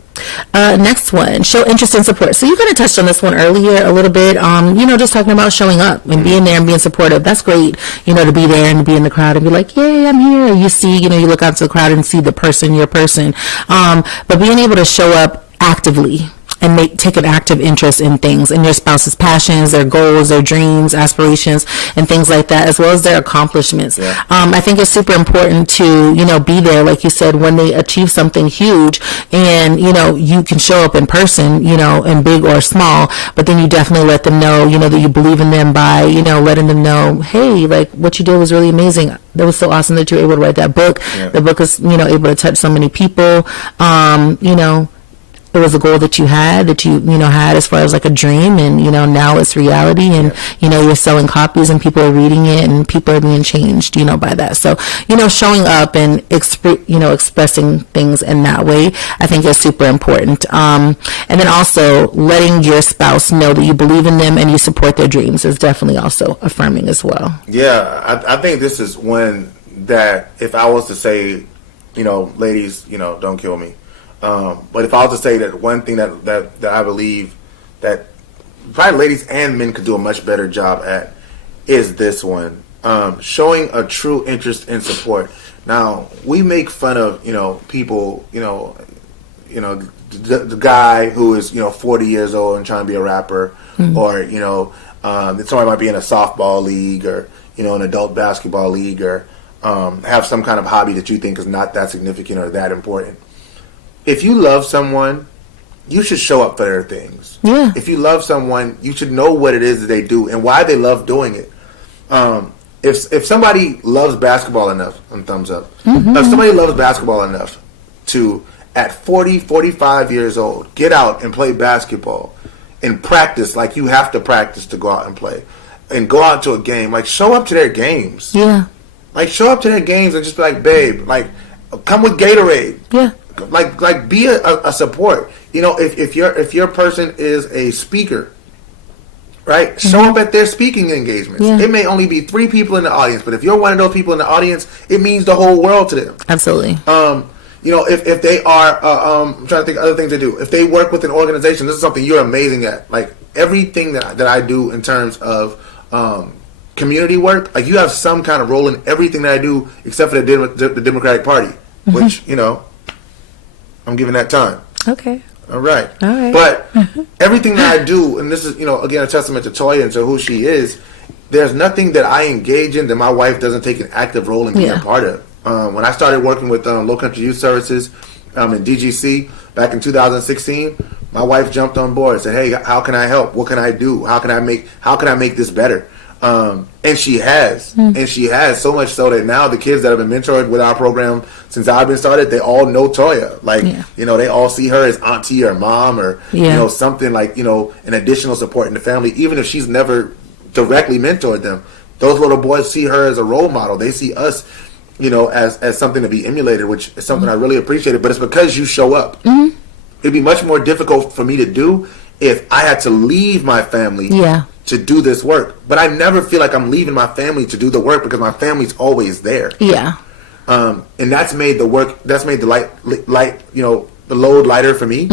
Next one, show interest and support. So you kind of touched on this one earlier a little bit, you know, just talking about showing up and being there and being supportive. That's great, you know, to be there and to be in the crowd and be like, yay, I'm here. You see, you know, you look out to the crowd and see the person, your person. But being able to show up actively and take an active interest in things, in your spouse's passions, their goals, their dreams, aspirations, and things like that, as well as their accomplishments. I think it's super important to, you know, be there, like you said, when they achieve something huge, and, you know, you can show up in person, you know, in big or small, but then you definitely let them know, you know, that you believe in them by, you know, letting them know, hey, like, what you did was really amazing. That was so awesome that you were able to write that book. The book is, you know, able to touch so many people. You know, it was a goal that you had, had as far as like a dream, and, you know, now it's reality, and, you know, you're selling copies and people are reading it and people are being changed, you know, by that. So, you know, showing up and, expressing things in that way, I think is super important. And then also letting your spouse know that you believe in them and you support their dreams is definitely also affirming as well. Yeah, I think this is one that if I was to say, you know, ladies, you know, don't kill me. But if I was to say that one thing that I believe that probably ladies and men could do a much better job at is this one, showing a true interest and support. Now, we make fun of, you know, people, the guy who is, you know, 40 years old and trying to be a rapper, or, you know, somebody might be in a softball league or, you know, an adult basketball league, or have some kind of hobby that you think is not that significant or that important. If you love someone, you should show up for their things. Yeah. If you love someone, you should know what it is that they do and why they love doing it. If somebody loves basketball enough, and thumbs up, if somebody loves basketball enough to, at 40, 45 years old, get out and play basketball and practice like you have to practice to go out and play, and go out to a game, like, show up to their games. Yeah. Like, show up to their games and just be like, babe, like, come with Gatorade. Yeah. Like be a support. You know, if your person is a speaker, right? Show up at their speaking engagements. Yeah. It may only be 3 people in the audience, but if you're one of those people in the audience, it means the whole world to them. Absolutely. You know, if they are, I'm trying to think of other things to do. If they work with an organization, this is something you're amazing at. Like, everything that I do in terms of community work, like, you have some kind of role in everything that I do, except for the Democratic Party, which, you know, I'm giving that time. Okay. All right. All right. But everything that I do, and this is, you know, again, a testament to Toya and to who she is, there's nothing that I engage in that my wife doesn't take an active role in being a part of. When I started working with Low Country Youth Services in DGC back in 2016, my wife jumped on board and said, hey, how can I help? What can I do? How can I make this better? And she has. And she has, so much so that now the kids that have been mentored with our program since I've been started, they all know Toya. Like, you know, they all see her as auntie or mom or, you know, something like, you know, an additional support in the family, even if she's never directly mentored them. Those little boys see her as a role model. They see us, you know, as something to be emulated, which is something I really appreciated. But it's because you show up. It'd be much more difficult for me to do if I had to leave my family to do this work. But I never feel like I'm leaving my family to do the work because my family's always there. Yeah. And that's made the work, that's made the light, you know, the load lighter for me.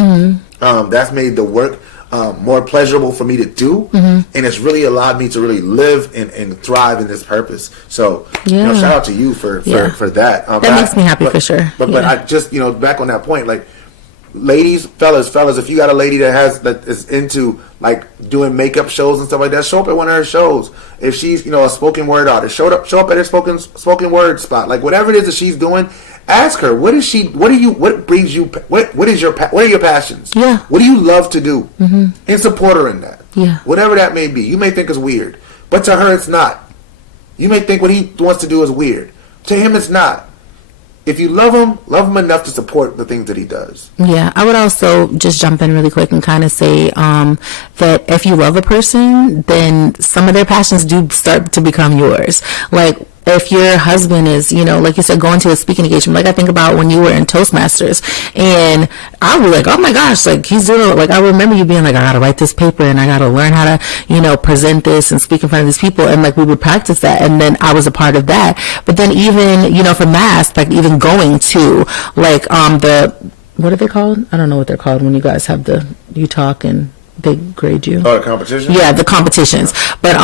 That's made the work more pleasurable for me to do. And it's really allowed me to really live and thrive in this purpose. So, you know, shout out to you for that. That makes me happy for sure. But I just, you know, back on that point, like, ladies, fellas, if you got a lady that is into like doing makeup shows and stuff like that, show up at one of her shows. If she's, you know, a spoken word artist, show up at her spoken word spot. Like, whatever it is that she's doing, ask her, what are your passions? Yeah. What do you love to do? And support her in that. Yeah. Whatever that may be. You may think it's weird, but to her it's not. You may think what he wants to do is weird. To him it's not. If you love him enough to support the things that he does. Yeah, I would also just jump in really quick and kind of say that if you love a person, then some of their passions do start to become yours. Like, if your husband is, like you said, going to a speaking engagement, like I think about when you were in Toastmasters, and I was like, oh my gosh, like he's doing, like I remember you being like, I gotta write this paper and I gotta learn how to, present this and speak in front of these people, and like we would practice that, and then I was a part of that. But then even, for math, like even going to like what are they called? I don't know what they're called when you guys have you talk and they grade you. Oh, the competition? Yeah, the competitions. But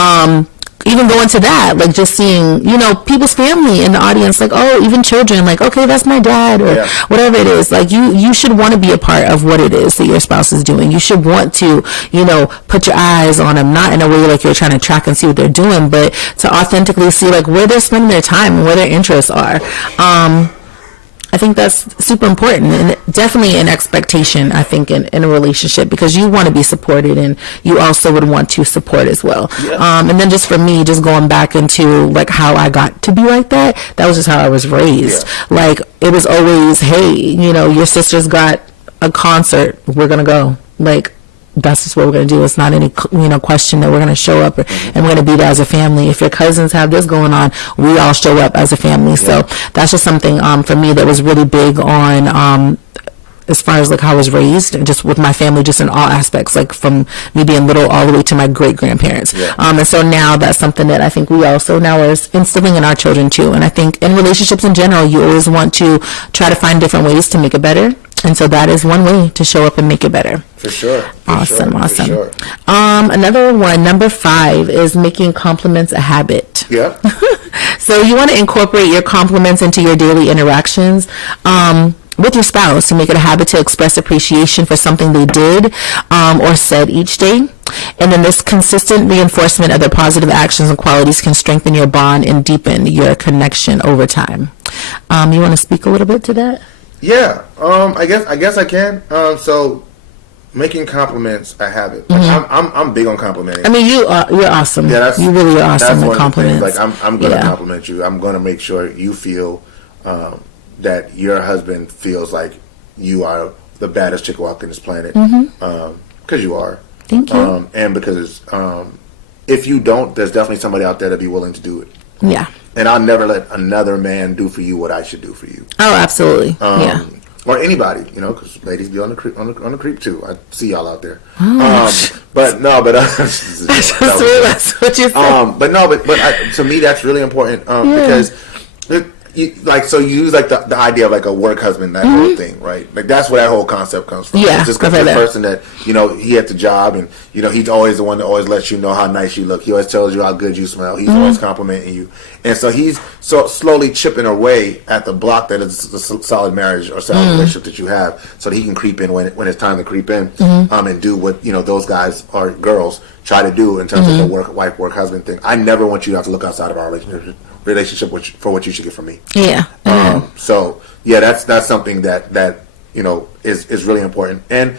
even going to that, like just seeing, people's family in the audience, like, oh, even children, like, okay, that's my dad, or whatever it is. Like you should want to be a part of what it is that your spouse is doing. You should want to, put your eyes on them, not in a way like you're trying to track and see what they're doing, but to authentically see like where they're spending their time and where their interests are. I think that's super important, and definitely an expectation, I think, in a relationship, because you want to be supported and you also would want to support as well. Yeah. And then just for me, just going back into like how I got to be like that was just how I was raised. Yeah. Like it was always, hey, your sister's got a concert, we're going to go. Like, that's just what we're going to do. It's not any, question that we're going to show up and we're going to be there as a family. If your cousins have this going on, we all show up as a family. Yeah. So that's just something for me that was really big on as far as like how I was raised, just with my family, just in all aspects, like from me being little all the way to my great grandparents. Yeah. And so now that's something that I think we also now are instilling in our children too. And I think in relationships in general, you always want to try to find different ways to make it better. And so that is one way to show up and make it better. For sure. Awesome. For sure. Another one, number 5, is making compliments a habit. Yeah. So you want to incorporate your compliments into your daily interactions with your spouse, to make it a habit to express appreciation for something they did or said each day. And then this consistent reinforcement of their positive actions and qualities can strengthen your bond and deepen your connection over time. You want to speak a little bit to that? Yeah, I guess I can. So, making compliments a habit. Like, I'm big on complimenting. I mean, you're awesome. Yeah, you really are awesome with compliments. Like I'm gonna compliment you. I'm gonna make sure you feel that your husband feels like you are the baddest chick walking this planet. Because you are. Thank you. And because if you don't, there's definitely somebody out there that'd be willing to do it. Yeah. And I'll never let another man do for you what I should do for you. Oh, absolutely. Yeah. Or anybody, because ladies be on the creep too. I see y'all out there. Oh. But that's what you said. But to me that's really important because. So you use like the idea of like a work husband, that whole thing, right? Like that's where that whole concept comes from. Yeah, it's just because the person that he at the job, and he's always the one that always lets you know how nice you look. He always tells you how good you smell. He's always complimenting you, and so he's so slowly chipping away at the block that is the solid marriage or solid relationship that you have, so that he can creep in when it's time to creep in, and do what those guys or girls try to do in terms of the work husband thing. I never want you to have to look outside of our relationship for what you should get from me. Yeah. So yeah, that's something that is really important. And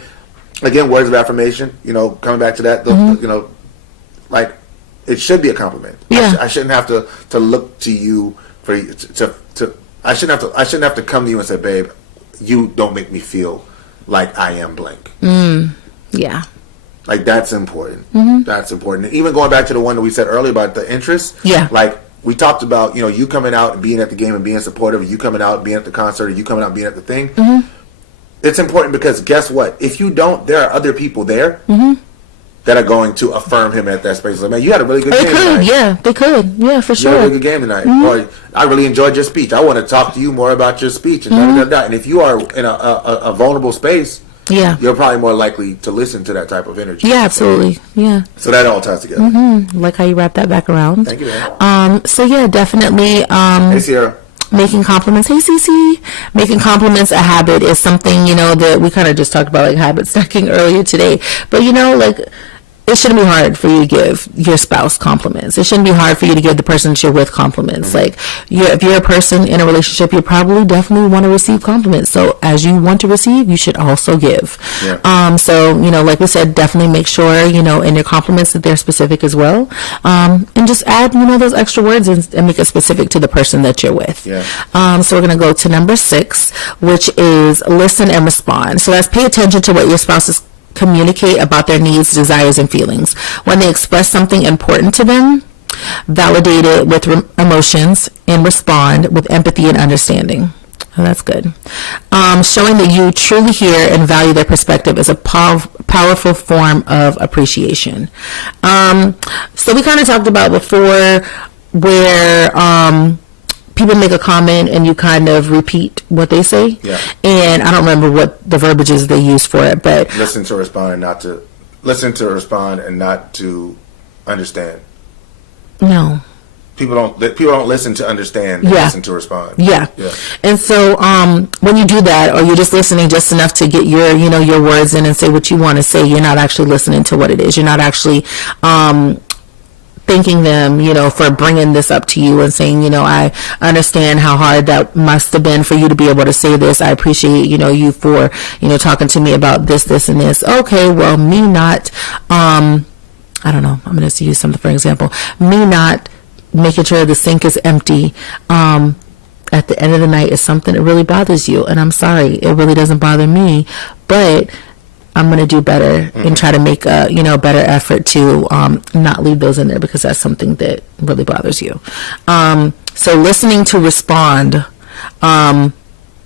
again, words of affirmation. Coming back to that, like it should be a compliment. Yeah. I shouldn't have to look to you for to. I shouldn't have to come to you and say, babe, you don't make me feel like I am blank. Yeah. Like that's important. That's important. And even going back to the one that we said earlier about the interest. Yeah. Like we talked about, you coming out and being at the game and being supportive, or you coming out, being at the concert, or you coming out and being at the thing. It's important because guess what? If you don't, there are other people there that are going to affirm him at that space. Like, man, you had a really good game tonight. Yeah, they could. Yeah, for sure. You had a really good game tonight. Or I really enjoyed your speech. I want to talk to you more about your speech. And And if you are in a vulnerable space, you're probably more likely to listen to that type of energy. Yeah, absolutely. Yeah. So that all ties together. Like how you wrap that back around. Thank you, man. So yeah, definitely. Hey, Sierra. Making compliments. Hey, Cece. Making compliments a habit is something, that we kind of just talked about, like habit stacking earlier today. But, like it shouldn't be hard for you to give your spouse compliments. It shouldn't be hard for you to give the person that you're with compliments. Like if you're a person in a relationship, you probably definitely want to receive compliments. So as you want to receive, you should also give. Yeah. So, like we said, definitely make sure, in your compliments that they're specific as well. And just add, those extra words and make it specific to the person that you're with. Yeah. So we're going to go to number 6, which is listen and respond. So that's pay attention to what your spouse is communicate about their needs, desires, and feelings. When they express something important to them, validate it with emotions, and respond with empathy and understanding. Oh, that's good. Showing that you truly hear and value their perspective is a powerful form of appreciation. So we kind of talked about before where people make a comment and you kind of repeat what they say. Yeah. And I don't remember what the verbiage is they use for it, but listen to respond and not to understand. No. People don't listen to understand. They listen to respond. Yeah. And so when you do that, or you're just listening just enough to get your words in and say what you want to say, you're not actually listening to what it is. You're not actually thanking them, for bringing this up to you and saying, I understand how hard that must have been for you to be able to say this. I appreciate, you for, talking to me about this, and this. Okay, well, me not, I don't know, I'm going to use something for example. Me not making sure the sink is empty at the end of the night is something that really bothers you, and I'm sorry, it really doesn't bother me, but I'm going to do better and try to make a better effort to not leave those in there because that's something that really bothers you. So listening to respond,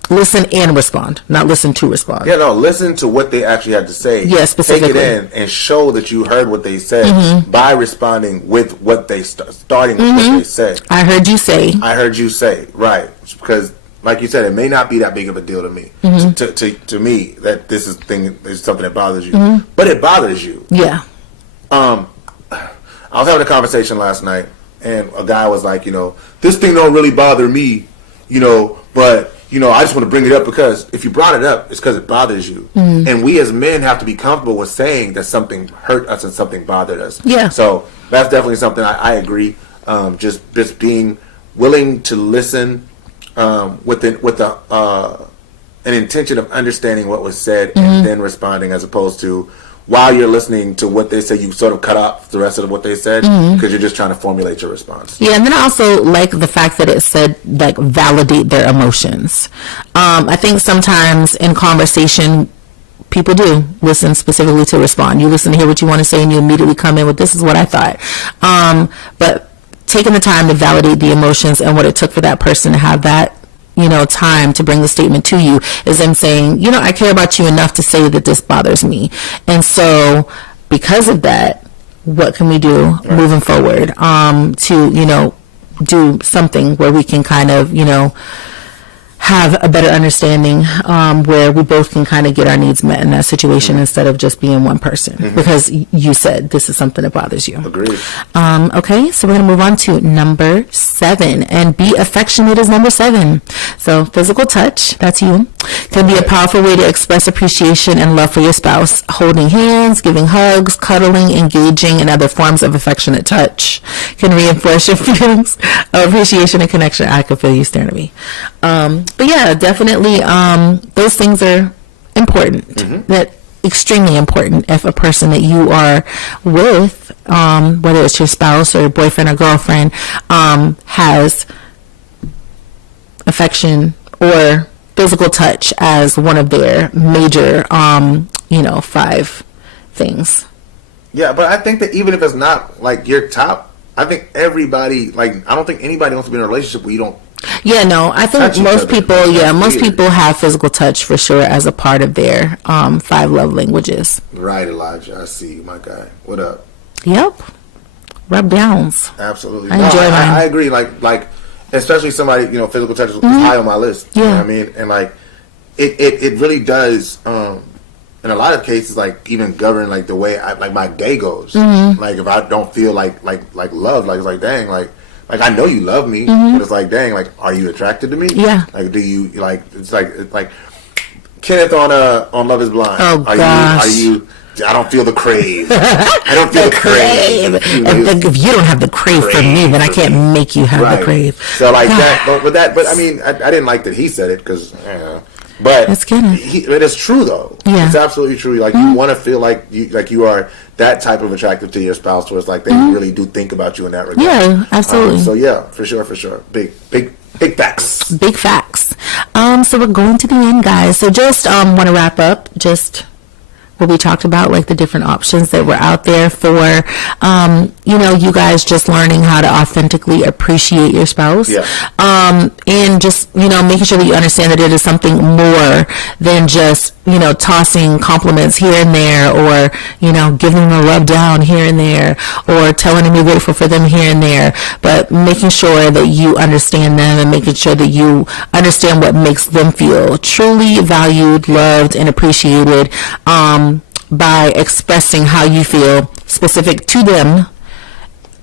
listen and respond, not listen to respond. Yeah, no, listen to what they actually had to say. Yeah, specifically. Take it in and show that you heard what they said by responding with what they starting with what they said. I heard you say. Right. Because, like you said, it may not be that big of a deal to me. To me, that this is something that bothers you, but it bothers you. Yeah. I was having a conversation last night, and a guy was like, this thing don't really bother me, but. I just want to bring it up because if you brought it up, it's because it bothers you. And we as men have to be comfortable with saying that something hurt us and something bothered us. Yeah. So that's definitely something I agree. Just being willing to listen with an intention of understanding what was said and then responding, as opposed to while you're listening to what they say, you sort of cut off the rest of what they said because you're just trying to formulate your response. Yeah, and then I also like the fact that it said, like, validate their emotions. I think sometimes in conversation, people do listen specifically to respond. You listen to hear what you want to say and you immediately come in with, this is what I thought. But taking the time to validate the emotions and what it took for that person to have that time to bring the statement to you is them saying, I care about you enough to say that this bothers me. And so because of that, what can we do moving forward to, do something where we can kind of, have a better understanding where we both can kind of get our needs met in that situation instead of just being one person because you said this is something that bothers you. Agreed. Okay, so we're going to move on to number 7, and be affectionate is number 7. So physical touch, that's you, can be a powerful way to express appreciation and love for your spouse. Holding hands, giving hugs, cuddling, engaging in other forms of affectionate touch can reinforce your feelings of appreciation and connection. I could feel you staring at me. But yeah, definitely, those things are important. That extremely important if a person that you are with, whether it's your spouse or your boyfriend or girlfriend, has affection or physical touch as one of their major, 5 things. Yeah, but I think that even if it's not like your top, I think everybody, I don't think anybody wants to be in a relationship where you don't. Yeah, no, I think most people have physical touch for sure as a part of their 5 love languages. Right, Elijah. I see you, my guy. What up? Yep. Rub downs. Absolutely. I enjoy mine. I agree. Like especially somebody, physical touch is high on my list. Yeah. You know what I mean? And it really does, in a lot of cases, even govern the way my day goes. If I don't feel like love, it's like, dang, I know you love me, but it's like, dang, are you attracted to me? Yeah. Do you it's like Kenneth on Love Is Blind. Oh, gosh. Are you? I don't feel the crave. I don't feel the crave. And if you don't have the crave for me, then I can't make you have the crave. So that. But I mean, I didn't like that he said it because. But it's kidding. It is true though. Yeah. It's absolutely true. You want to feel like you are that type of attractive to your spouse, where it's they really do think about you in that regard. Yeah, absolutely. So yeah, for sure. Big facts. Big facts. So we're going to the end, guys. So just want to wrap up. Just what we talked about, like the different options that were out there for, you guys just learning how to authentically appreciate your spouse. Yeah. And just, making sure that you understand that it is something more than just, tossing compliments here and there, or, giving them a rub down here and there, or telling them you're grateful for them here and there, but making sure that you understand them and making sure that you understand what makes them feel truly valued, loved, and appreciated, by expressing how you feel specific to them,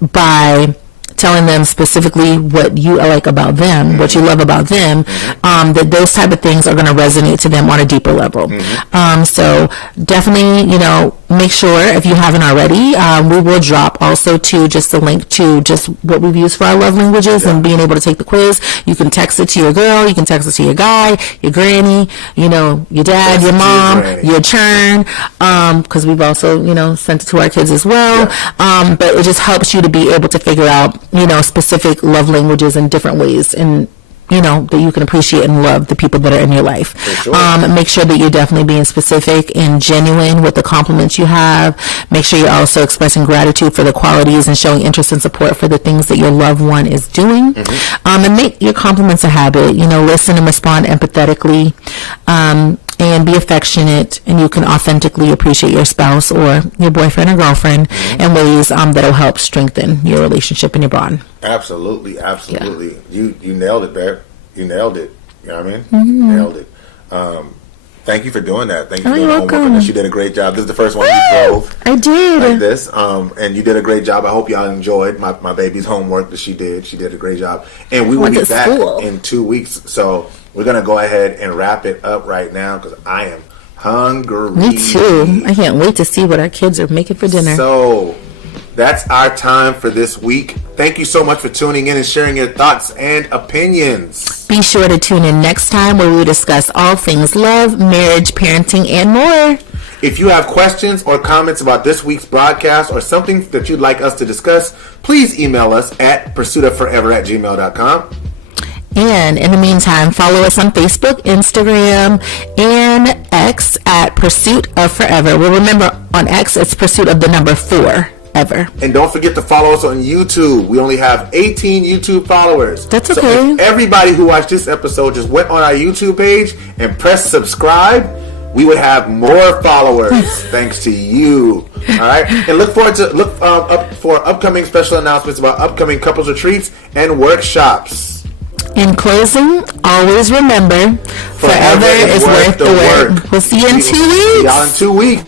by telling them specifically what you like about them, what you love about them, that those type of things are going to resonate to them on a deeper level. So definitely, make sure, if you haven't already, we will drop also to just the link to just what we've used for our love languages and being able to take the quiz. You can text it to your girl, you can text it to your guy, your granny, your dad, your mom, your churn, because we've also, sent it to our kids as well. But it just helps you to be able to figure out, specific love languages in different ways, and that you can appreciate and love the people that are in your life. Sure. Make sure that you're definitely being specific and genuine with the compliments you have. Make sure you're also expressing gratitude for the qualities and showing interest and support for the things that your loved one is doing. And make your compliments a habit. Listen and respond empathetically. And be affectionate, and you can authentically appreciate your spouse or your boyfriend or girlfriend in ways that will help strengthen your relationship and your bond. Absolutely. You nailed it, babe. You nailed it. You know what I mean? You nailed it. Thank you for doing that. Thank you for doing the homework on this. You did a great job. This is the first one you drove. I did. Like this. And you did a great job. I hope y'all enjoyed my baby's homework that she did. She did a great job. And we will be back in 2 weeks. So we're going to go ahead and wrap it up right now because I am hungry. Me too. I can't wait to see what our kids are making for dinner. So that's our time for this week. Thank you so much for tuning in and sharing your thoughts and opinions. Be sure to tune in next time where we discuss all things love, marriage, parenting, and more. If you have questions or comments about this week's broadcast or something that you'd like us to discuss, please email us at pursuitofforever@gmail.com. And in the meantime, follow us on Facebook, Instagram, and X at Pursuit of Forever. Well, remember, on X, it's Pursuit of the number 4 ever. And don't forget to follow us on YouTube. We only have 18 YouTube followers. That's okay. So if everybody who watched this episode just went on our YouTube page and pressed subscribe, we would have more followers thanks to you. All right, and look up for upcoming special announcements about upcoming couples retreats and workshops. In closing, always remember, forever is worth the work. We'll see you in 2 weeks. See y'all in 2 weeks.